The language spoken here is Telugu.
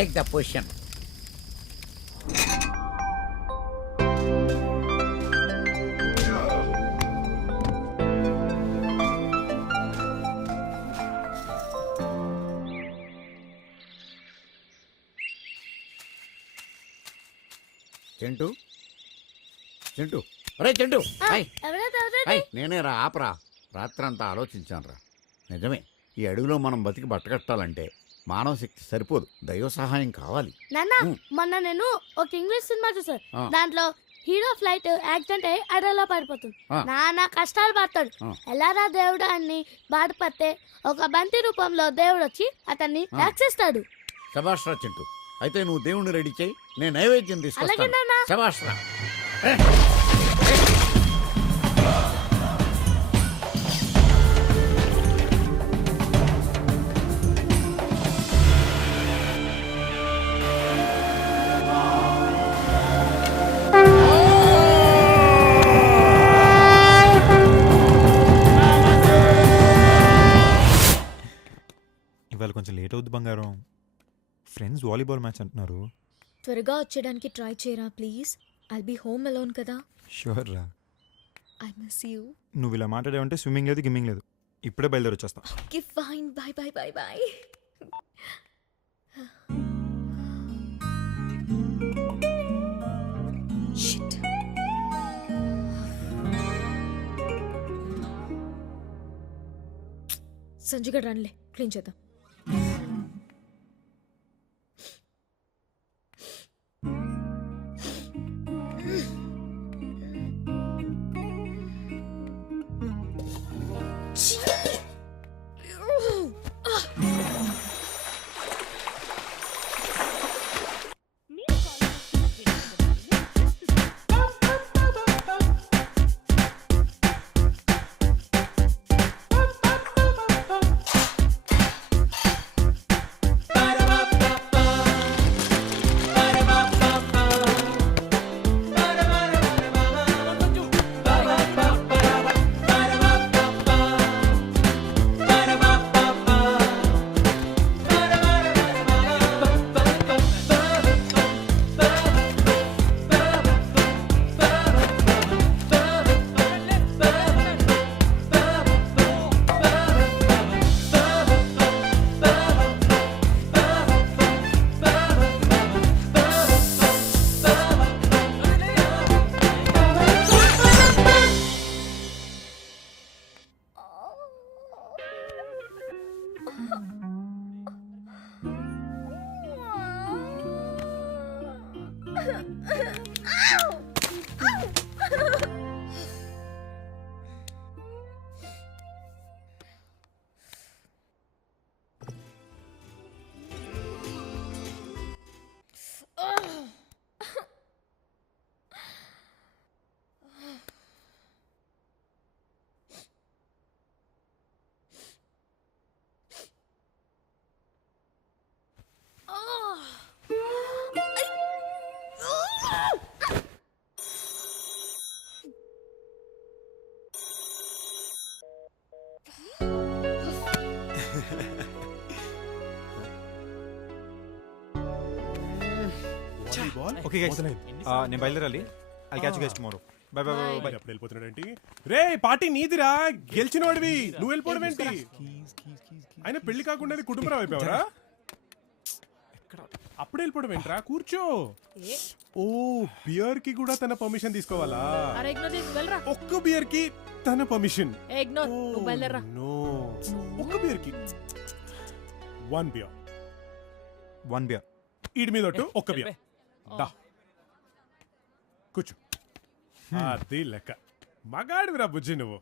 Take the position. Chentu Chentu ఒరే చెంటూ, నేనే రా, ఆపరా. రాత్రంతా ఆలోచించాను రా. నిజమే, ఈ అడవిలో మనం బతికి బట్టకట్టాలంటే మానవ శక్తి సరిపోదు, దైవ సహాయం కావాలి. నాన్న, మొన్న నేను ఒక ఇంగ్లీష్ సినిమా చూసాను. దాంట్లో హీరో ఫ్లైట్ యాక్సిడెంట్ అయ్యి అడవిలో పడిపోతుంది. నాన్న కష్టాలు పడతాడు. ఎలారా దేవుడు అని బాధపడితే ఒక బంతి రూపంలో దేవుడు వచ్చి అతన్ని రక్షిస్తాడు. శభాష్ రా చెంటూ, అయితే నువ్వు దేవుణ్ణి రెడీ చేయి, నేను నైవేద్యం తీసుకొస్తాను. శభాష్ రా. ఇవాళ కొంచెం లేట్ అవుద్ది బంగారం. ఫ్రెండ్స్ వాలీబాల్ మ్యాచ్ అంటున్నారు. త్వరగా వచ్చేయడానికి ట్రై చేయరా please. I'll be home alone కదా. షూర్ రా. I miss you. నువ్వు ఇలా మాట్లాడావంటే స్విమ్మింగ్ లేదు గిమ్మింగ్ లేదు. ఇప్పుడే బయలుదేరి వచ్చేస్తా. Okay fine, bye bye bye bye. Shit. సంజుగా రండిలే, క్లీన్ చేద్దాం. ఓకే గైస్, నేను బయలుదేరాలి. I catch you guys tomorrow. Bye bye bye bye. అప్పుడు వెళ్ళిపోతున్నాడేంటి రే? పార్టీ నీదిరా, గెలిచినోడివి నువ్వు వెళ్ళిపోవడం ఏంటి? ఆయన పెళ్లి కాకుండా కుటుంబం అయిపోయావరా? అప్పుడు వెళ్ళిపోవడం ఏంట్రా? కూర్చో. ఓ బియర్ కి కూడా తన పర్మిషన్ తీసుకోవాలా? ఒక్క బియర్ కి తన పర్మిషన్? నో, ఒక్క బియర్ కి వన్ బియర్. ఈడి మీద ఒక్క బియర్. కూర్చో. అది లెక్క. మగాడివిరా బుజ్జి నువ్వు.